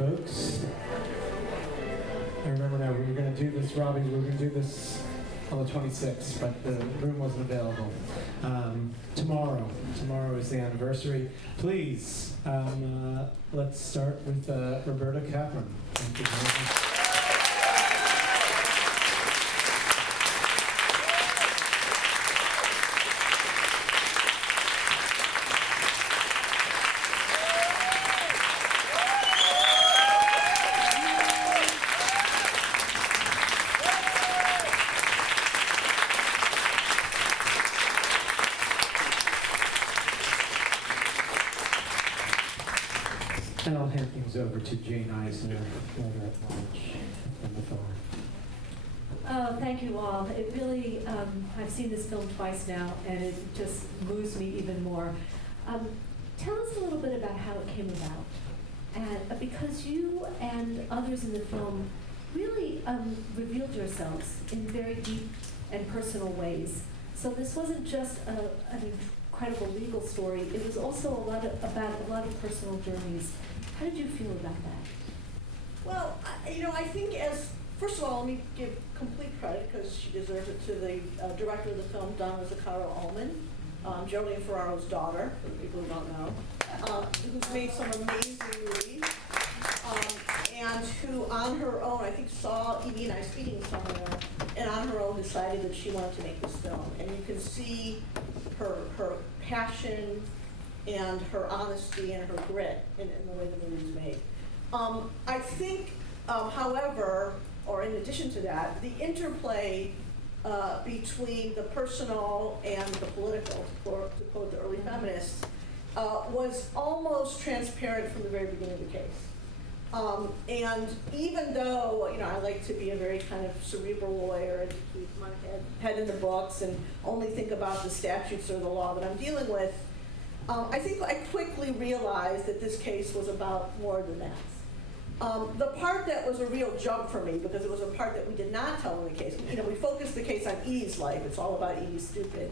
folks. I remember now, we were going to do this, Robbie, we were going to do this on the 26th, but the room wasn't available. Tomorrow is the anniversary. Please, let's start with Roberta Kaplan. Thank you very much. And I'll hand things over to Jane Eisner, writer at large, on the phone. Oh, thank you all. It really, I've seen this film twice now, and it just moves me even more. Tell us a little bit about how it came about. And because you and others in the film really revealed yourselves in very deep and personal ways. So this wasn't just an incredible legal story. It was also about a lot of personal journeys. How did you feel about that? Well, I think first of all, let me give complete credit, because she deserves it, to the director of the film, Donna Zaccaro, Geraldine Ferraro's daughter, for people who don't know, who's made some amazing movies, and who on her own, I think saw Edie and I speaking somewhere, and on her own decided that she wanted to make this film. And you can see her passion and her honesty and her grit in the way the movie's made. I think, however, or in addition to that, the interplay between the personal and the political, to quote the early feminists, was almost transparent from the very beginning of the case. And even though, I like to be a very kind of cerebral lawyer and keep my head in the books and only think about the statutes or the law that I'm dealing with, I think I quickly realized that this case was about more than that. The part that was a real jump for me, because it was a part that we did not tell in the case, we focused the case on Edie's life. It's all about Edie Stupid.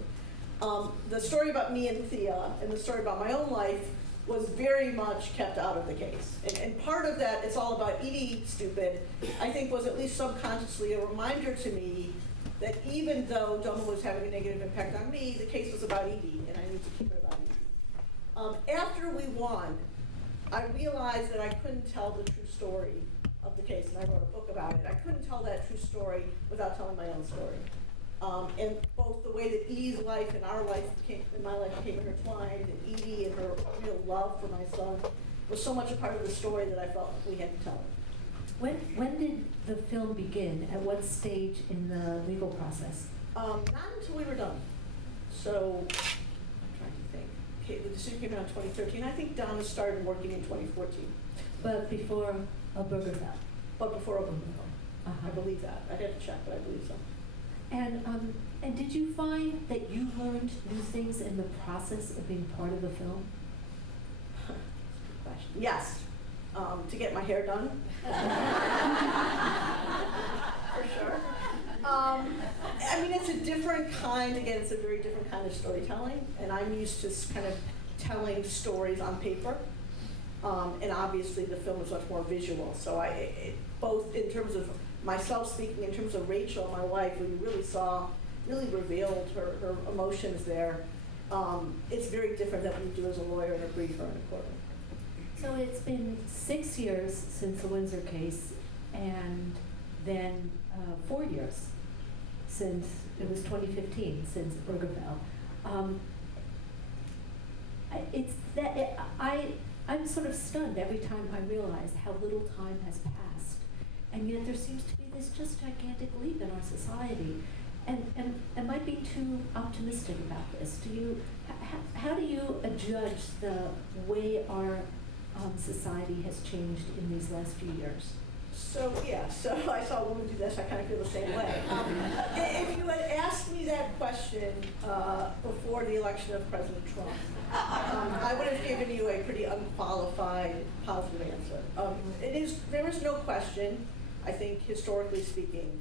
The story about me and Thea and the story about my own life was very much kept out of the case. And part of that, it's all about Edie Stupid, I think was at least subconsciously a reminder to me that even though Doma was having a negative impact on me, the case was about Edie, and I need to keep it about Edie. After we won, I realized that I couldn't tell the true story of the case, and I wrote a book about it. I couldn't tell that true story without telling my own story. And both the way that Edie's life and our life and my life became intertwined, and Edie and her real love for my son was so much a part of the story that I felt we had to tell it. When did the film begin? At what stage in the legal process? Not until we were done. So, I'm trying to think. Okay, the decision came out in 2013. I think Donna started working in 2014. But before Obergefell? But before Obergefell. I believe that. I'd have to check, but I believe so. And did you find that you learned new things in the process of being part of the film? Good question. Yes. To get my hair done. For sure. It's a different kind, again, it's a very different kind of storytelling, and I'm used to kind of telling stories on paper, and obviously the film is much more visual, so both in terms of myself speaking, in terms of Rachel, my wife, who you really revealed her emotions there. It's very different than what you do as a lawyer in a briefer in a courtroom. So it's been 6 years since the Windsor case, and then 4 years since, it was 2015, since Obergefell. I'm sort of stunned every time I realize how little time has passed, and yet there seems to be this just gigantic leap in our society. And am I being too optimistic about this? How do you judge the way our society has changed in these last few years? So I saw a woman do this, I kind of feel the same way. If you had asked me that question before the election of President Trump, I would have given you a pretty unqualified, positive answer. There is no question, I think, historically speaking,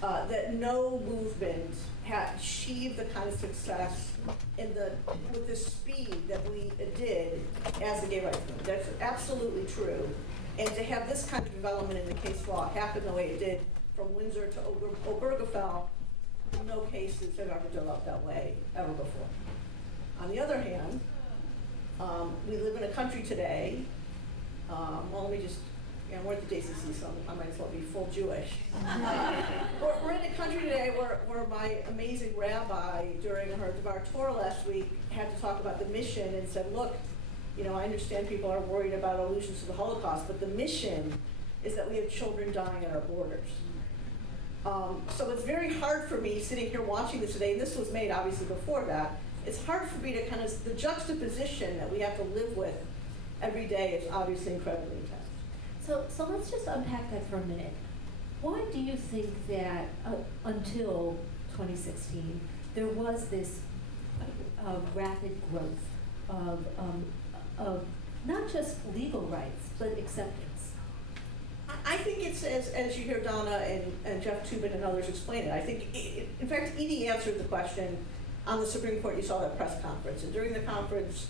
that no movement had achieved the kind of success with the speed that we did as the gay rights movement. That's absolutely true. And to have this kind of development in the case law happen the way it did from Windsor to Obergefell, no cases have ever developed that way ever before. On the other hand, we live in a country today, well, let me just, we're at the JCC, so I might as well be full Jewish. We're in a country today where my amazing rabbi, during her Devar Torah last week, had to talk about the mission and said, look, I understand people are worried about allusions to the Holocaust, but the mission is that we have children dying at our borders. So it's very hard for me sitting here watching this today, and this was made obviously before that, it's hard for me to kind of, the juxtaposition that we have to live with every day is obviously incredibly intense. So let's just unpack that for a minute. Why do you think that until 2016, there was this rapid growth of not just legal rights, but acceptance? I think it's, as you hear Donna and Jeff Toobin and others explain it, I think, in fact, Edie answered the question on the Supreme Court. You saw that press conference, and during the conference,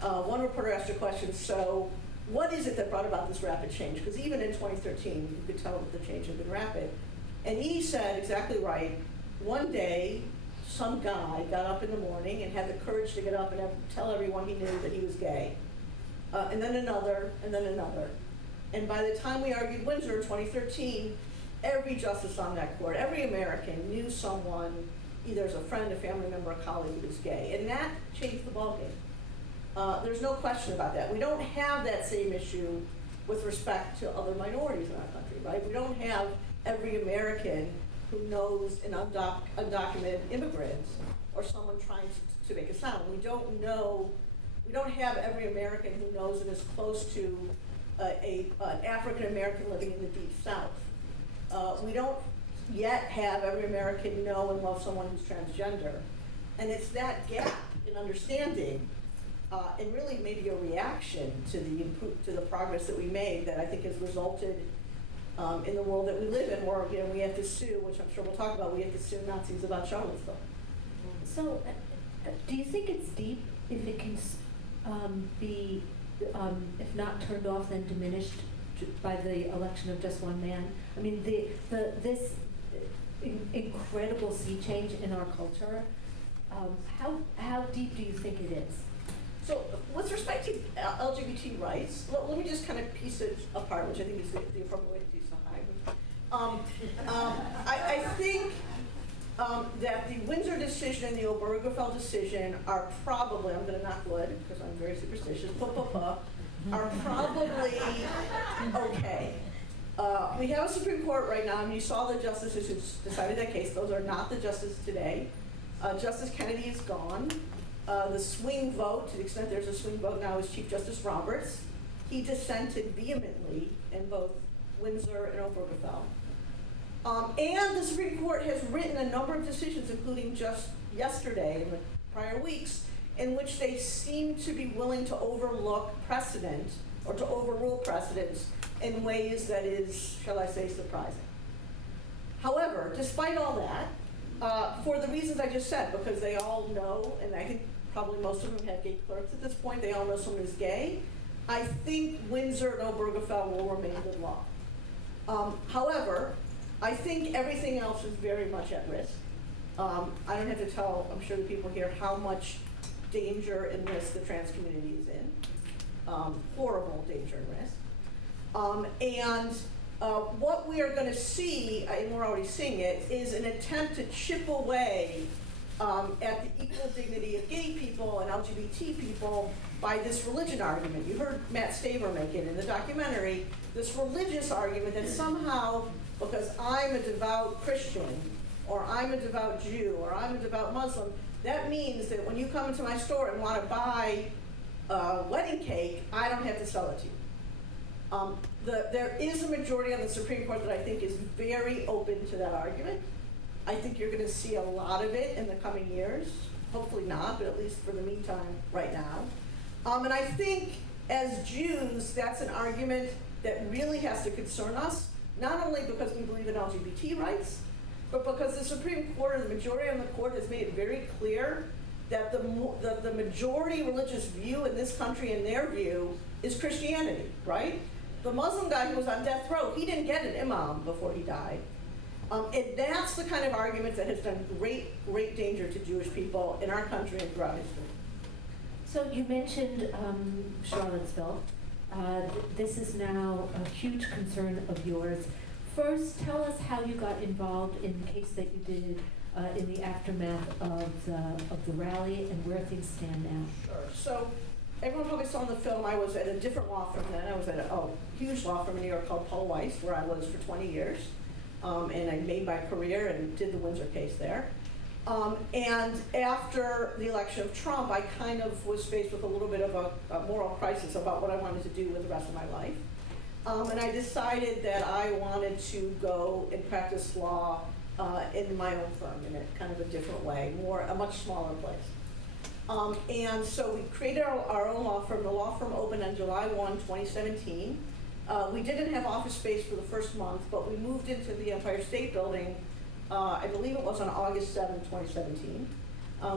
one reporter asked a question, so what is it that brought about this rapid change? Because even in 2013, you could tell that the change had been rapid. And Edie said exactly right. One day, some guy got up in the morning and had the courage to get up and tell everyone he knew that he was gay. And then another, and then another. And by the time we argued Windsor in 2013, every justice on that court, every American knew someone, either as a friend, a family member, a colleague, who was gay. And that changed the ballgame. There's no question about that. We don't have that same issue with respect to other minorities in our country, right? We don't have every American who knows an undocumented immigrant or someone trying to make a sound. We don't have every American who knows and is close to an African American living in the Deep South. We don't yet have every American know and love someone who's transgender. And it's that gap in understanding and really maybe a reaction to the progress that we made that I think has resulted in the world that we live in, where we have to sue, which I'm sure we'll talk about, we have to sue Nazis about Charlottesville. So, do you think it's deep if it can be, if not turned off, then diminished by the election of just one man? I mean, this incredible sea change in our culture, how deep do you think it is? So with respect to LGBT rights, let me just kind of piece it apart, which I think is the appropriate way to do so. I think that the Windsor decision and the Obergefell decision are probably, I'm going to knock wood because I'm very superstitious, are probably okay. We have a Supreme Court right now, and you saw the justices who decided that case. Those are not the justices today. Justice Kennedy is gone. The swing vote, to the extent there's a swing vote now, is Chief Justice Roberts. He dissented vehemently in both Windsor and Obergefell. And the Supreme Court has written a number of decisions, including just yesterday and the prior weeks, in which they seem to be willing to overlook precedent or to overrule precedents in ways that is, shall I say, surprising. However, despite all that, for the reasons I just said, because they all know, and I think probably most of them have gay clerks at this point, they all know someone who's gay, I think Windsor and Obergefell will remain good law. However, I think everything else is very much at risk. I don't have to tell, I'm sure the people here, how much danger and risk the trans community is in. Horrible danger and risk. What we are going to see, and we're already seeing it, is an attempt to chip away at the equal dignity of gay people and LGBT people by this religion argument. You heard Matt Staver make it in the documentary, this religious argument that somehow, because I'm a devout Christian, or I'm a devout Jew, or I'm a devout Muslim, that means that when you come into my store and want to buy wedding cake, I don't have to sell it to you. There is a majority on the Supreme Court that I think is very open to that argument. I think you're going to see a lot of it in the coming years. Hopefully not, but at least for the meantime, right now. And I think as Jews, that's an argument that really has to concern us, not only because we believe in LGBT rights, but because the Supreme Court and the majority on the court has made it very clear that the majority religious view in this country, in their view, is Christianity, right? The Muslim guy who was on death row, he didn't get an imam before he died. And that's the kind of argument that has done great danger to Jewish people in our country and throughout history. So you mentioned Charlottesville. This is now a huge concern of yours. First, tell us how you got involved in the case that you did in the aftermath of the rally and where things stand now. Sure. So everyone probably saw in the film I was at a different law firm then. I was at a huge law firm in New York called Paul Weiss, where I was for 20 years. And I made my career and did the Windsor case there. And after the election of Trump, I kind of was faced with a little bit of a moral crisis about what I wanted to do with the rest of my life. And I decided that I wanted to go and practice law in my own firm in a kind of a different way, a much smaller place. And so we created our own law firm. The law firm opened on July 1, 2017. We didn't have office space for the first month, but we moved into the Empire State Building, I believe it was on August 7, 2017.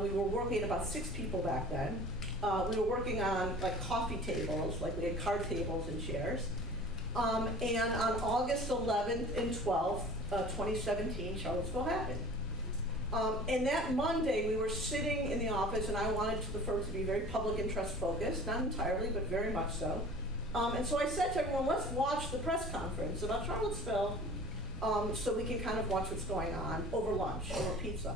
We were working, about 6 people back then. We were working on like coffee tables, like we had card tables and chairs. And on August 11th and 12th, 2017, Charlottesville happened. And that Monday, we were sitting in the office, and I wanted the firm to be very public interest focused, not entirely, but very much so. And so I said to everyone, let's watch the press conference about Charlottesville so we can kind of watch what's going on over lunch, over pizza.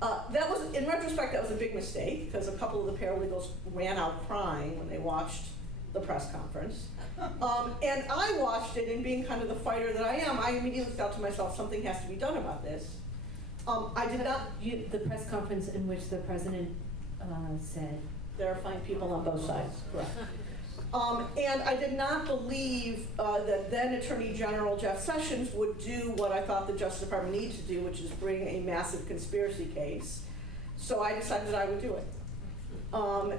That was, in retrospect, that was a big mistake, because a couple of the paralegals ran out crying when they watched the press conference. And I watched it, and being kind of the fighter that I am, I immediately thought to myself, something has to be done about this. I did not... The press conference in which the president said... There are fine people on both sides, correct. And I did not believe that then Attorney General Jeff Sessions would do what I thought the Justice Department needed to do, which is bring a massive conspiracy case. So I decided that I would do it.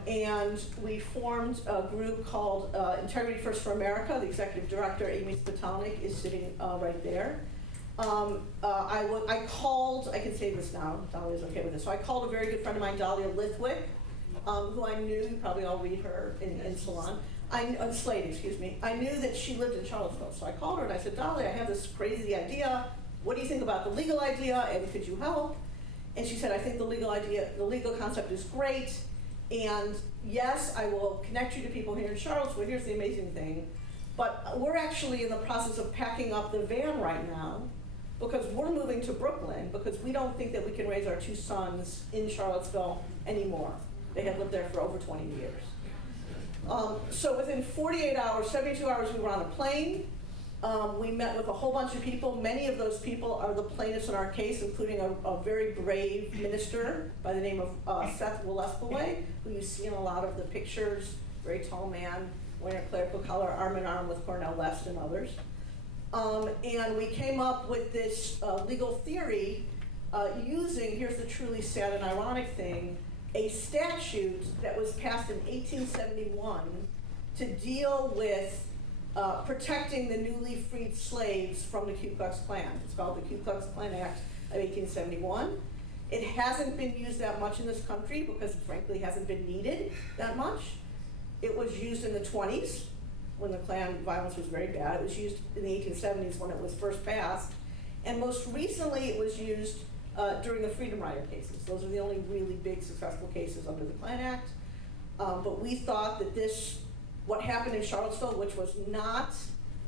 And we formed a group called Integrity First for America. The executive director, Amy Spitalnik, is sitting right there. I called, I can say this now, Dahlia's okay with this. So I called a very good friend of mine, Dahlia Lithwick, who I knew, you probably all read her in Salon. Slade, excuse me. I knew that she lived in Charlottesville, so I called her and I said, Dahlia, I have this crazy idea. What do you think about the legal idea, and could you help? And she said, I think the legal concept is great, and yes, I will connect you to people here in Charlottesville. Here's the amazing thing. But we're actually in the process of packing up the van right now because we're moving to Brooklyn because we don't think that we can raise our 2 sons in Charlottesville anymore. They had lived there for over 20 years. So within 48 hours, 72 hours, we were on a plane. We met with a whole bunch of people. Many of those people are the plaintiffs in our case, including a very brave minister by the name of Seth Willespaway, who you see in a lot of the pictures, very tall man, wearing a clerical collar, arm in arm with Cornel West and others. And we came up with this legal theory using, here's the truly sad and ironic thing, a statute that was passed in 1871 to deal with protecting the newly freed slaves from the Ku Klux Klan. It's called the Ku Klux Klan Act of 1871. It hasn't been used that much in this country because it frankly hasn't been needed that much. It was used in the 20s when the Klan violence was very bad. It was used in the 1870s when it was first passed. And most recently it was used during the Freedom Rider cases. Those are the only really big successful cases under the Klan Act. But we thought that what happened in Charlottesville, which was not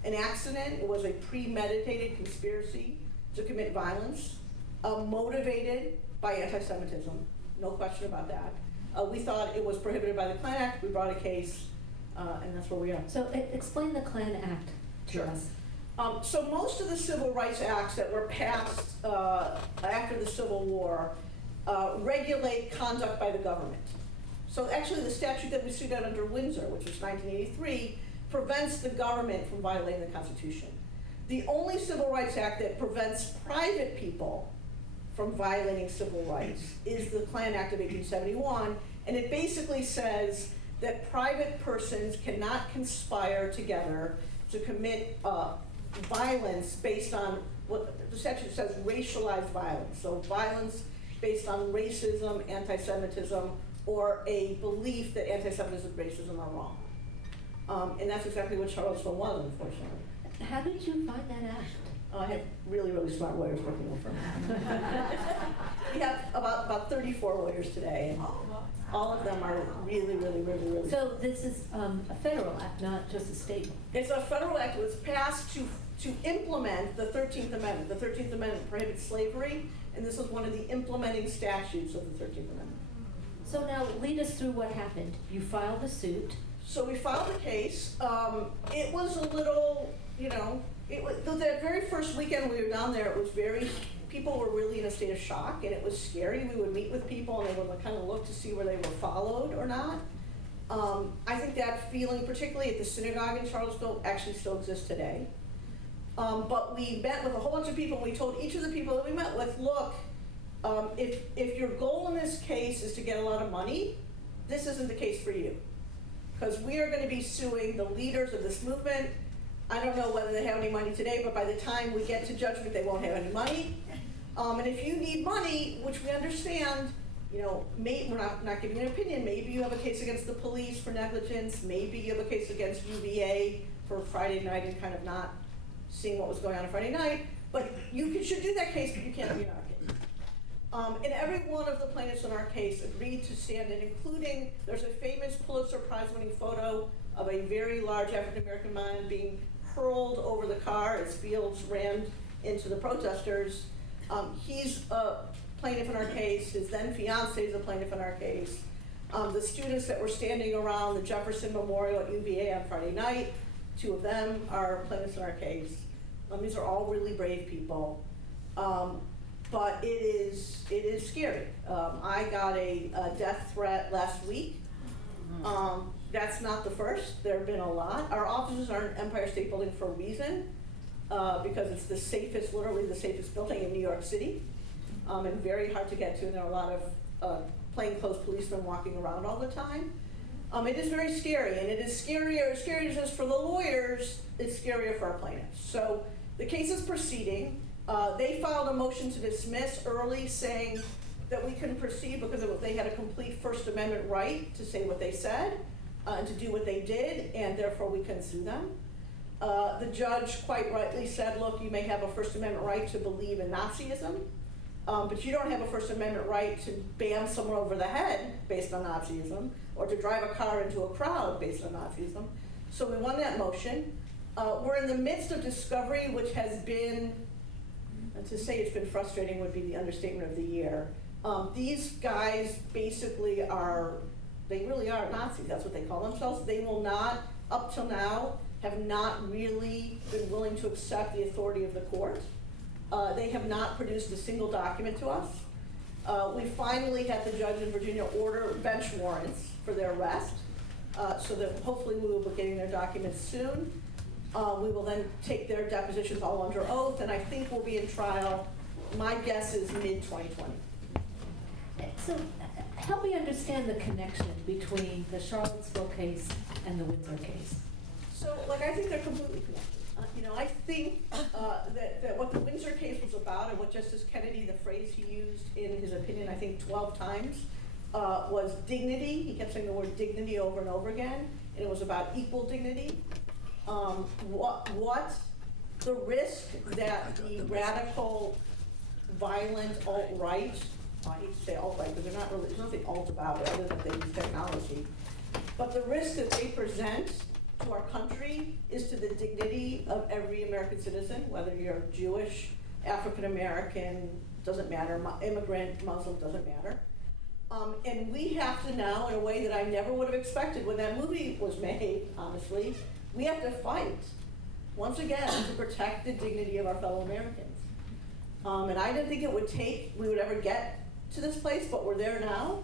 an accident, it was a premeditated conspiracy to commit violence, motivated by anti-Semitism, no question about that. We thought it was prohibited by the Klan Act. We brought a case, and that's where we are. So explain the Klan Act to us. So most of the civil rights acts that were passed after the Civil War regulate conduct by the government. So actually the statute that we sued out under Windsor, which was 1983, prevents the government from violating the Constitution. The only civil rights act that prevents private people from violating civil rights is the Klan Act of 1871, and it basically says that private persons cannot conspire together to commit violence based on what the statute says, racialized violence. So violence based on racism, anti-Semitism, or a belief that anti-Semitism and racism are wrong. And that's exactly what Charlottesville was, unfortunately. How did you find that out? I have really, really smart lawyers working for me. We have about 34 lawyers today, and all of them are really, really, really, really. So this is a federal act, not just a state one? It's a federal act that was passed to implement the 13th Amendment. The 13th Amendment prohibits slavery, and this was one of the implementing statutes of the 13th Amendment. So now lead us through what happened. You filed a suit. So we filed a case. It was a little, that very first weekend we were down there, it was people were really in a state of shock, and it was scary. We would meet with people, and they would kind of look to see where they were followed or not. I think that feeling, particularly at the synagogue in Charlottesville, actually still exists today. But we met with a whole bunch of people, and we told each of the people that we met with, look, if your goal in this case is to get a lot of money, this isn't the case for you. Because we are going to be suing the leaders of this movement. I don't know whether they have any money today, but by the time we get to judgment, they won't have any money. And if you need money, which we understand, we're not giving an opinion. Maybe you have a case against the police for negligence. Maybe you have a case against UVA for Friday night and kind of not seeing what was going on Friday night. But you should do that case, but you can't be in our case. And every one of the plaintiffs in our case agreed to stand in, including, there's a famous Pulitzer Prize-winning photo of a very large African-American man being hurled over the car as Fields ran into the protesters. He's a plaintiff in our case. His then fiance is a plaintiff in our case. The students that were standing around the Jefferson Memorial at UVA on Friday night, 2 of them are plaintiffs in our case. These are all really brave people. But it is scary. I got a death threat last week. That's not the first. There have been a lot. Our offices are in Empire State Building for a reason, because it's the safest, literally the safest building in New York City, and very hard to get to. And there are a lot of plainclothes policemen walking around all the time. It is very scary, and it is scarier just for the lawyers. It's scarier for our plaintiffs. So the case is proceeding. They filed a motion to dismiss early, saying that we couldn't proceed because they had a complete First Amendment right to say what they said and to do what they did, and therefore we couldn't sue them. The judge quite rightly said, look, you may have a First Amendment right to believe in Nazism, but you don't have a First Amendment right to bam someone over the head based on Nazism, or to drive a car into a crowd based on Nazism. So we won that motion. We're in the midst of discovery, which has been, to say it's been frustrating would be the understatement of the year. These guys basically they really are Nazis. That's what they call themselves. They will not, up till now, have not really been willing to accept the authority of the court. They have not produced a single document to us. We finally had the judge in Virginia order bench warrants for their arrest, so that hopefully we will be getting their documents soon. We will then take their depositions all under oath, and I think we'll be in trial, my guess is mid-2020. So help me understand the connection between the Charlottesville case and the Windsor case. So, I think they're completely connected. I think that what the Windsor case was about, and what Justice Kennedy, the phrase he used in his opinion, I think 12 times, was dignity. He kept saying the word dignity over and over again, and it was about equal dignity. What the risk that the radical, violent alt-right, I hate to say alt-right because there's nothing alt about it other than they use technology, but the risk that they present to our country is to the dignity of every American citizen, whether you're Jewish, African American, doesn't matter, immigrant, Muslim, doesn't matter. And we have to now, in a way that I never would have expected when that movie was made, honestly, we have to fight, once again, to protect the dignity of our fellow Americans. And I didn't think we would ever get to this place, but we're there now.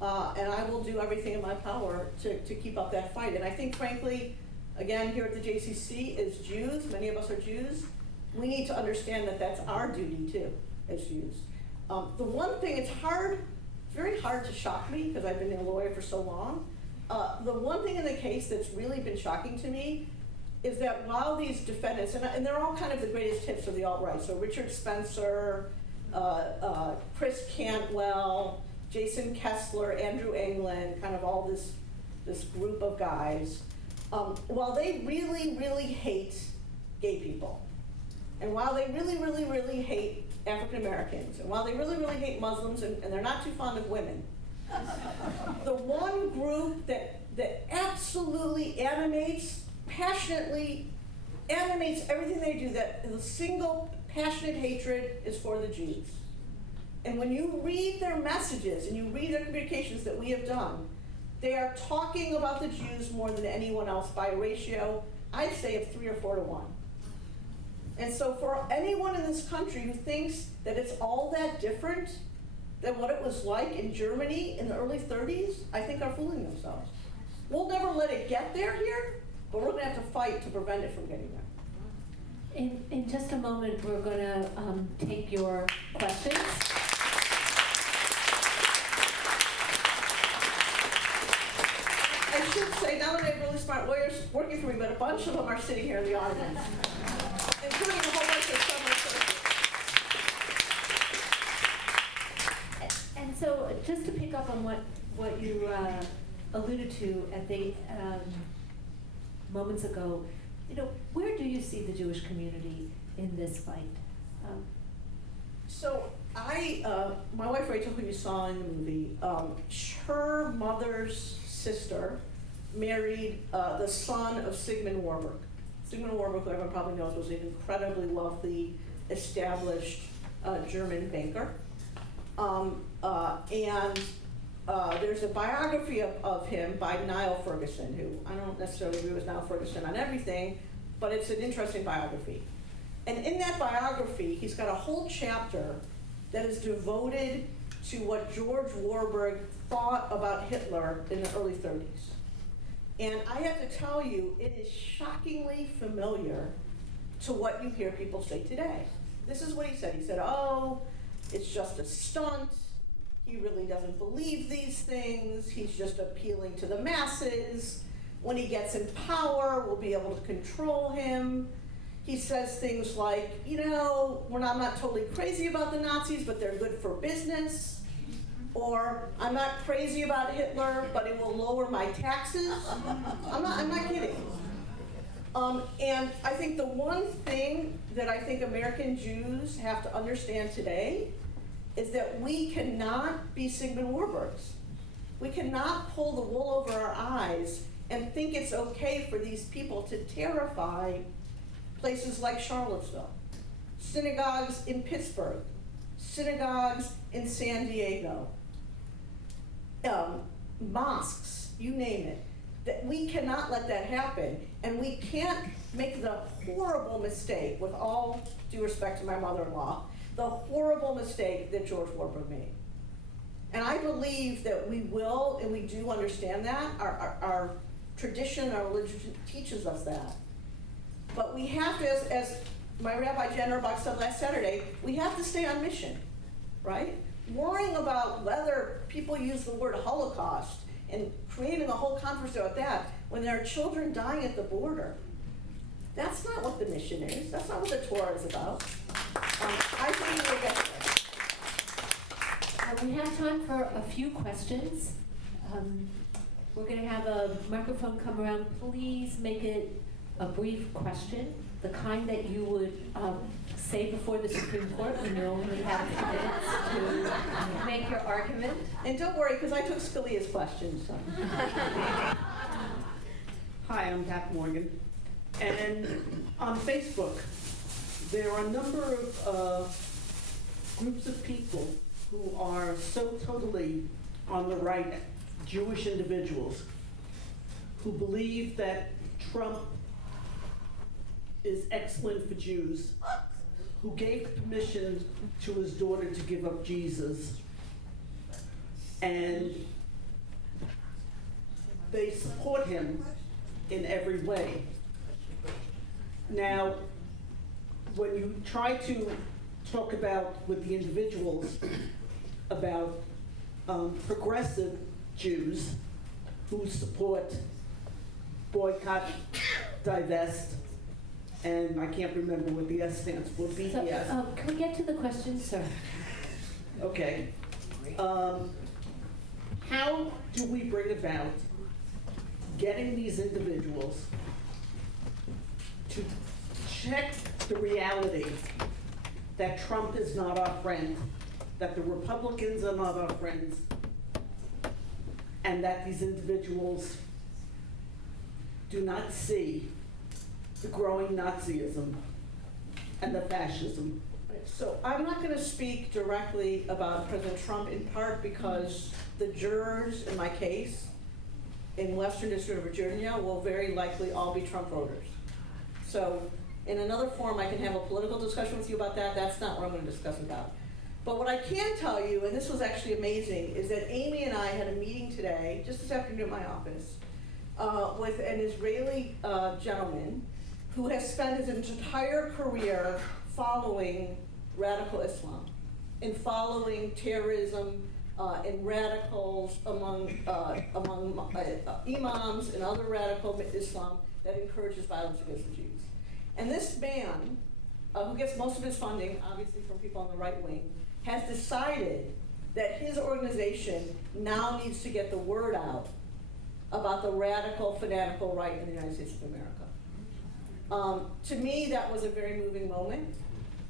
And I will do everything in my power to keep up that fight. And I think, frankly, again, here at the JCC, as Jews, many of us are Jews, we need to understand that that's our duty, too, as Jews. The one thing, it's very hard to shock me, because I've been a lawyer for so long. The one thing in the case that's really been shocking to me is that while these defendants, and they're all kind of the greatest hits of the alt-right, so Richard Spencer, Chris Cantwell, Jason Kessler, Andrew England, kind of all this group of guys, while they really, really hate gay people, and while they really, really, really hate African Americans, and while they really, really hate Muslims, and they're not too fond of women, the one group that absolutely passionately animates everything they do, that the single passionate hatred is for the Jews. And when you read their messages and you read their communications that we have done, they are talking about the Jews more than anyone else by a ratio, I'd say, of 3 or 4 to 1. And so for anyone in this country who thinks that it's all that different than what it was like in Germany in the early 30s, I think are fooling themselves. We'll never let it get there here, but we're gonna have to fight to prevent it from getting there. In just a moment, we're gonna take your questions. I should say, now that I have really smart lawyers working for me, but a bunch of them are sitting here in the audience, including a whole bunch of summer associates. And so, just to pick up on what you alluded to at the moments ago, where do you see the Jewish community in this fight? So my wife Rachel, who you saw in the movie, her mother's sister married the son of Sigmund Warburg. Sigmund Warburg, who everyone probably knows, was an incredibly wealthy, established German banker. There's a biography of him by Niall Ferguson, who I don't necessarily agree with Niall Ferguson on everything, but it's an interesting biography. And in that biography, he's got a whole chapter that is devoted to what George Warburg thought about Hitler in the early 30s. And I have to tell you, it is shockingly familiar to what you hear people say today. This is what he said. He said, oh, it's just a stunt. He really doesn't believe these things. He's just appealing to the masses. When he gets in power, we'll be able to control him. He says things like, I'm not totally crazy about the Nazis, but they're good for business. Or, I'm not crazy about Hitler, but it will lower my taxes. I'm not kidding. And I think the one thing that I think American Jews have to understand today is that we cannot be Sigmund Warburgs. We cannot pull the wool over our eyes and think it's okay for these people to terrify places like Charlottesville, synagogues in Pittsburgh, synagogues in San Diego, mosques, you name it. That we cannot let that happen, and we can't make the horrible mistake, with all due respect to my mother-in-law, the horrible mistake that George Warburg made. And I believe that we will, and we do understand that. Our tradition, our religion teaches us that. But we have to, as my Rabbi Jen Urbach said last Saturday, we have to stay on mission, right? Worrying about whether people use the word Holocaust and creating a whole conference about that when there are children dying at the border. That's not what the mission is. That's not what the Torah is about. I think we'll get there. We have time for a few questions. We're going to have a microphone come around. Please make it a brief question, the kind that you would say before the Supreme Court when you only have 2 minutes to make your argument. And don't worry, because I took Scalia's questions. So. Hi, I'm Pat Morgan. And on Facebook, there are a number of groups of people who are so totally on the right, Jewish individuals, who believe that Trump is excellent for Jews, who gave permission to his daughter to give up Jesus, and they support him in every way. Now, when you try to talk about with the individuals about progressive Jews who support boycott, divest, and I can't remember what the S stands for, BDS. So, can we get to the question, sir? Okay. How do we bring about getting these individuals to check the reality that Trump is not our friend, that the Republicans are not our friends, and that these individuals do not see the growing Nazism and the fascism. So I'm not going to speak directly about President Trump, in part because the jurors in my case in Western District of Virginia will very likely all be Trump voters. So in another forum I can have a political discussion with you about that. That's not what I'm going to discuss about. But what I can tell you, and this was actually amazing, is that Amy and I had a meeting today, just this afternoon in my office, with an Israeli gentleman who has spent his entire career following radical Islam and following terrorism and radicals among imams and other radical Islam that encourages violence against the Jews. And this man, who gets most of his funding, obviously from people on the right wing, has decided that his organization now needs to get the word out about the radical, fanatical right in the United States of America. To me, that was a very moving moment.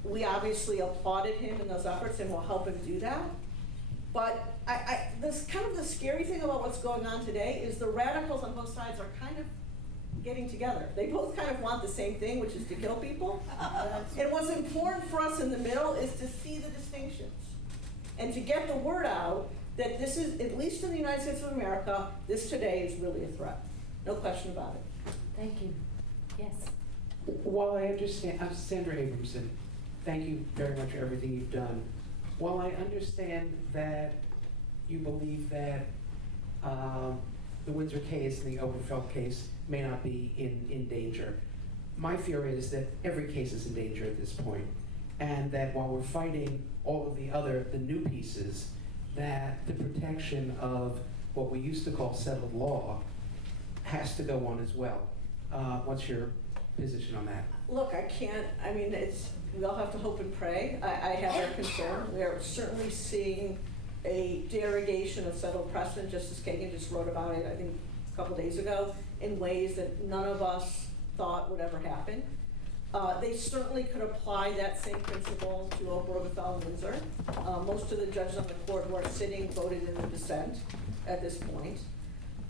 We obviously applauded him in those efforts and will help him do that. But this kind of the scary thing about what's going on today is the radicals on both sides are kind of getting together. They both kind of want the same thing, which is to kill people. And what's important for us in the middle is to see the distinctions and to get the word out that this is, at least in the United States of America, this today is really a threat. No question about it. Thank you. Yes. While I understand, I'm Sandra Abramson. Thank you very much for everything you've done. While I understand that you believe that the Windsor case and the Obergefell case may not be in danger, my fear is that every case is in danger at this point, and that while we're fighting all of the new pieces, that the protection of what we used to call settled law has to go on as well. What's your position on that? Look, I can't, I mean, we all have to hope and pray. I have our concern. We are certainly seeing a derogation of settled precedent. Justice Kagan just wrote about it, I think, a couple days ago, in ways that none of us thought would ever happen. They certainly could apply that same principle to Obergefell and Windsor. Most of the judges on the court who are sitting voted in the dissent at this point.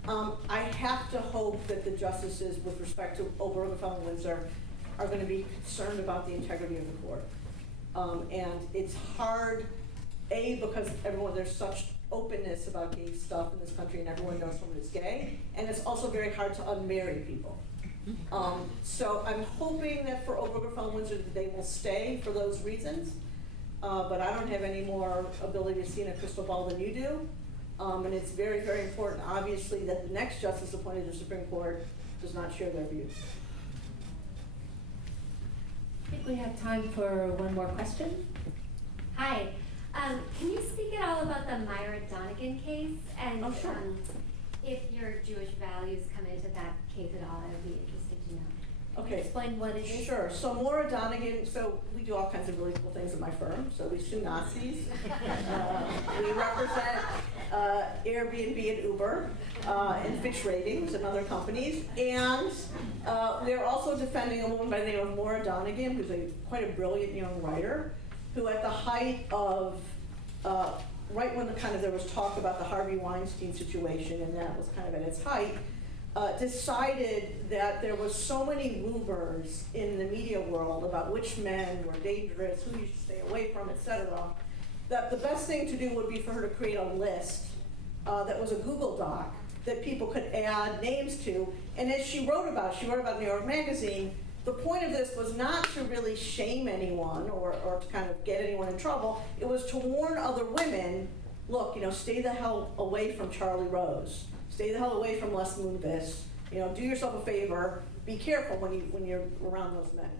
I have to hope that the justices, with respect to Obergefell and Windsor, are going to be concerned about the integrity of the court. And it's hard, because there's such openness about gay stuff in this country and everyone knows someone is gay, and it's also very hard to unmarry people. So I'm hoping that for Obergefell and Windsor that they will stay for those reasons, but I don't have any more ability to see in a crystal ball than you do. And it's very, very important, obviously, that the next justice appointed to the Supreme Court does not share their views. I think we have time for one more question. Hi. Can you speak at all about the Myra Donegan case? And sure. If your Jewish values come into that case at all, I would be interested to know. Okay. Explain what it is. Sure. So Maura Donegan, so we do all kinds of really cool things at my firm. So we sue Nazis. We represent Airbnb and Uber and Fitch Ratings and other companies. And we're also defending a woman by the name of Maura Donegan, who's quite a brilliant young writer, who at the height of, right when there was talk about the Harvey Weinstein situation, and that was kind of at its height, decided that there was so many rumors in the media world about which men were dangerous, who you should stay away from, etc., that the best thing to do would be for her to create a list that was a Google Doc that people could add names to. And as she wrote about New York Magazine, the point of this was not to really shame anyone or to kind of get anyone in trouble. It was to warn other women, look, stay the hell away from Charlie Rose. Stay the hell away from Les Moonves. Do yourself a favor. Be careful when you're around those men.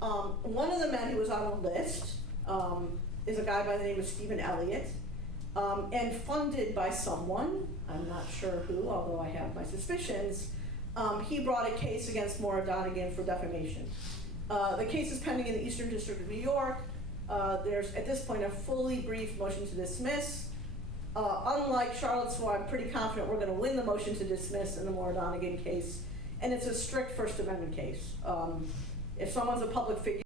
One of the men who was on the list is a guy by the name of Stephen Elliott, and funded by someone, I'm not sure who, although I have my suspicions. He brought a case against Maura Donegan for defamation. The case is pending in the Eastern District of New York. There's, at this point, a fully briefed motion to dismiss. unlike Charlottesville, I'm pretty confident we're going to win the motion to dismiss in the Maura Donegan case, and it's a strict First Amendment case. If someone's a public figure,